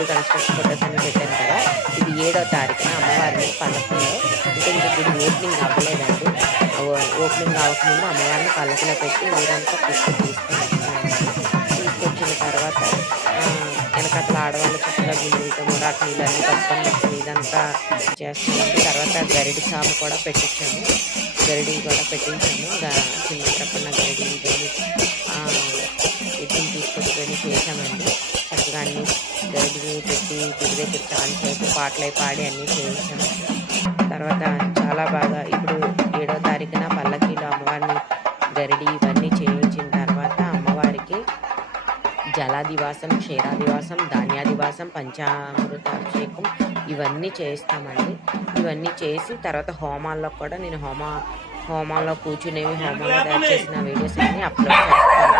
3 construction photos అన్ని పెట్టాను కదా, ఇది 7వ తారీఖున అమ్మవారిని పల్లకిలో, అంటే ఇంకా గుడి ఓపెనింగ్ అవ్వలేదండి. ఓపెనింగ్ అవ్వకముందు అమ్మవారిని పల్లకిలో పెట్టి ఊరంతా తీసుకొని తీసుకొచ్చిన తర్వాత వెనకట్ల ఆడవాళ్ళు చక్కగా గిన్నెలతో మురాకు నీళ్ళన్నీ పట్టుకొని మొత్తం ఇదంతా చేస్తామండి. తర్వాత గరిడి సాము కూడా పెట్టించాము, గరిడి కూడా పెట్టించాము. చిన్న తప్పన్న గరిడి ఇవన్నీ ఎత్తుని తీసుకొచ్చుకొని చేసామండి. చక్కగా అన్ని గరిడిని పెట్టి గుడి దగ్గర చాలాసేపు పాటలు పాడి అన్నీ చేయించాము. తర్వాత చాలా బాగా ఇప్పుడు 7వ తారీఖున పల్లకీలో అమ్మవారిని గరిడి ఇవన్నీ చేయించిన తర్వాత అమ్మవారికి జలాదివాసం, క్షీరాదివాసం, ధాన్యాదివాసం, పంచామృతాభిషేకం ఇవన్నీ చేస్తామండి. ఇవన్నీ చేసి తర్వాత హోమాల్లో కూడా నేను హోమాల్లో కూర్చునేవి, హోమాల్లో తయారు చేసిన వీడియోస్ అన్నీ అప్లోడ్ చేస్తాను.